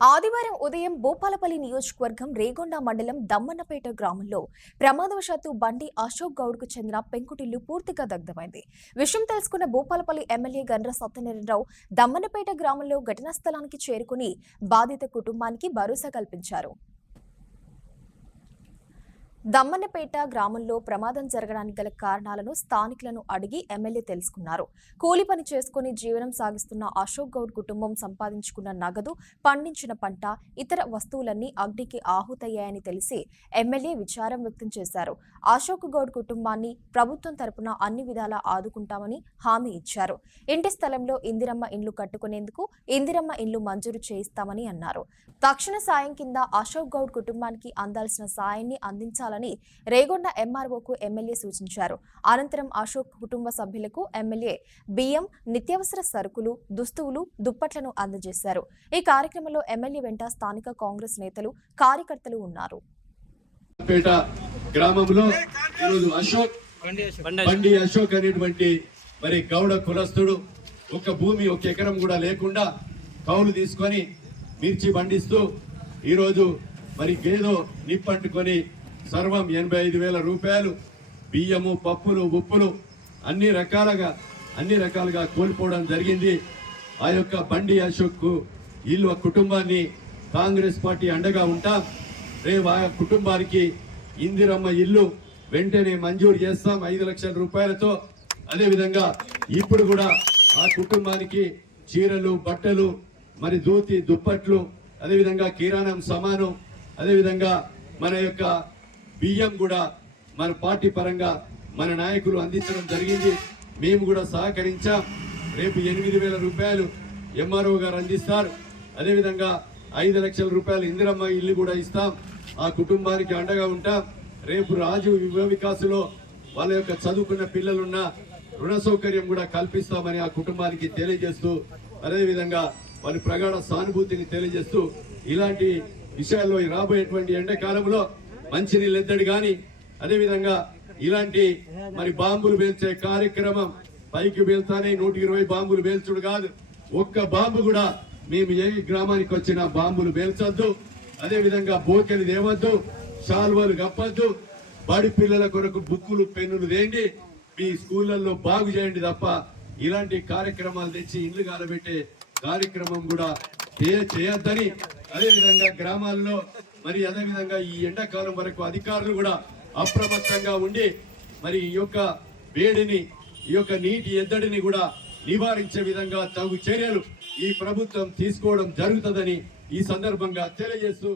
ఆదివారం ఉదయం భూపాలపల్లి నియోజకవర్గం రేగొండ మండలం దమ్మన్నపేట గ్రామంలో ప్రమాదవశాత్తు బండి అశోక్ గౌడ్కు చెందిన పెంకుటిల్లు పూర్తిగా దగ్ధమైంది. విషయం తెలుసుకున్న భూపాలపల్లి ఎమ్మెల్యే గండ్ర సత్యనారాయణరావు దమ్మన్నపేట గ్రామంలో ఘటనా స్థలానికి చేరుకుని బాధిత కుటుంబానికి భరోసా కల్పించారు. దమ్మన్నపేట గ్రామంలో ప్రమాదం జరగడానికి గల కారణాలను స్థానికులను అడిగి ఎమ్మెల్యే తెలుసుకున్నారు. కూలి పని చేసుకుని జీవనం సాగిస్తున్న అశోక్ గౌడ్ కుటుంబం సంపాదించుకున్న నగదు, పండించిన పంట, ఇతర వస్తువులన్నీ అగ్నికి ఆహుతయ్యాయని తెలిసి ఎమ్మెల్యే విచారం వ్యక్తం చేశారు. అశోక్ గౌడ్ కుటుంబాన్ని ప్రభుత్వం తరపున అన్ని విధాలా ఆదుకుంటామని హామీ ఇచ్చారు. ఇంటి స్థలంలో ఇందిరమ్మ ఇండ్లు కట్టుకునేందుకు ఇందిరమ్మ ఇండ్లు మంజూరు చేయిస్తామని అన్నారు. తక్షణ సాయం కింద అశోక్ గౌడ్ కుటుంబానికి అందాల్సిన సాయాన్ని అందించాలని రేగొండ ఎంఆర్ఓకు ఎమ్మెల్యే సూచించారు. అనంతరం అశోక్ కుటుంబ సభ్యులకు ఎమ్మెల్యే బియ్యం, నిత్యావసర సరుకులు, దుస్తువులు, దుప్పట్లను అందజేశారు. ఈ కార్యక్రమంలో ఎమ్మెల్యే వెంట స్థానిక కాంగ్రెస్ నేతలు, కార్యకర్తలు ఉన్నారు. గ్రామంలో ఈరోజు బండి అశోక్ అనేటువంటి మరి గౌడ కులస్తుడు ఒక భూమి, ఒక ఎకరం కూడా లేకుండా కౌలు తీసుకొని మిర్చి పండిస్తూ ఈరోజు మరి గేదో నిప్పంటుకొని సర్వం 85,000 రూపాయలు బియ్యము, పప్పులు, ఉప్పులు అన్ని రకాలుగా కోల్పోవడం జరిగింది. ఆ యొక్క బండి అశోక్ ఇల్లు కుటుంబాన్ని కాంగ్రెస్ పార్టీ అండగా ఉంటాం. రేపు ఆ కుటుంబానికి ఇందిరమ్మ ఇల్లు వెంటనే మంజూరు చేస్తాం 5 లక్షల రూపాయలతో. అదేవిధంగా ఇప్పుడు కూడా ఆ కుటుంబానికి చీరలు, బట్టలు, మరి ధోతి, దుప్పట్లు, అదేవిధంగా కిరాణం సామాను, అదేవిధంగా మన యొక్క బియ్యం కూడా మన పార్టీ పరంగా మన నాయకులు అందించడం జరిగింది. మేము కూడా సహకరించాం. రేపు 8,000 రూపాయలు ఎంఆర్ఓ గారు అందిస్తారు. అదేవిధంగా 5 లక్షల రూపాయలు ఇందిరమ్మ ఇల్లు కూడా ఇస్తాం. ఆ కుటుంబానికి అండగా ఉంటాం. రేపు రాజు యువ వికాసులో వాళ్ళ యొక్క చదువుకున్న పిల్లలున్న రుణ సౌకర్యం కూడా కల్పిస్తామని ఆ కుటుంబానికి తెలియజేస్తూ, అదేవిధంగా వాళ్ళ ప్రగాఢ సానుభూతిని తెలియజేస్తూ, ఇలాంటి విషయాల్లో రాబోయేటువంటి ఎండాకాలంలో మంచినీళ్ళు ఎద్దడి కానీ, అదేవిధంగా ఇలాంటి మరి బాంబులు పేల్చే కార్యక్రమం పైకి పేల్తానే 120 బాంబులు పేల్చుడు కాదు. ఒక్క బాంబు కూడా మేము ఏ గ్రామానికి వచ్చినా బాంబులు పేల్చొద్దు. అదేవిధంగా బోకెలు తేవద్దు, శాల్వాలు కప్పద్దు. బడి పిల్లల కొరకు బుక్కులు, పెన్నులు తేండి. మీ స్కూళ్లలో బాగు చేయండి తప్ప ఇలాంటి కార్యక్రమాలు తెచ్చి ఇండ్లు కాలబెట్టే కార్యక్రమం కూడా చేయొద్దని, అదేవిధంగా గ్రామాల్లో మరి అదేవిధంగా ఈ ఎండాకాలం వరకు అధికారులు కూడా అప్రమత్తంగా ఉండి మరి ఈ యొక్క వేడిని, ఈ యొక్క నీటి ఎద్దడిని కూడా నివారించే విధంగా తగు చర్యలు ఈ ప్రభుత్వం తీసుకోవడం జరుగుతుందని ఈ సందర్భంగా తెలియజేస్తూ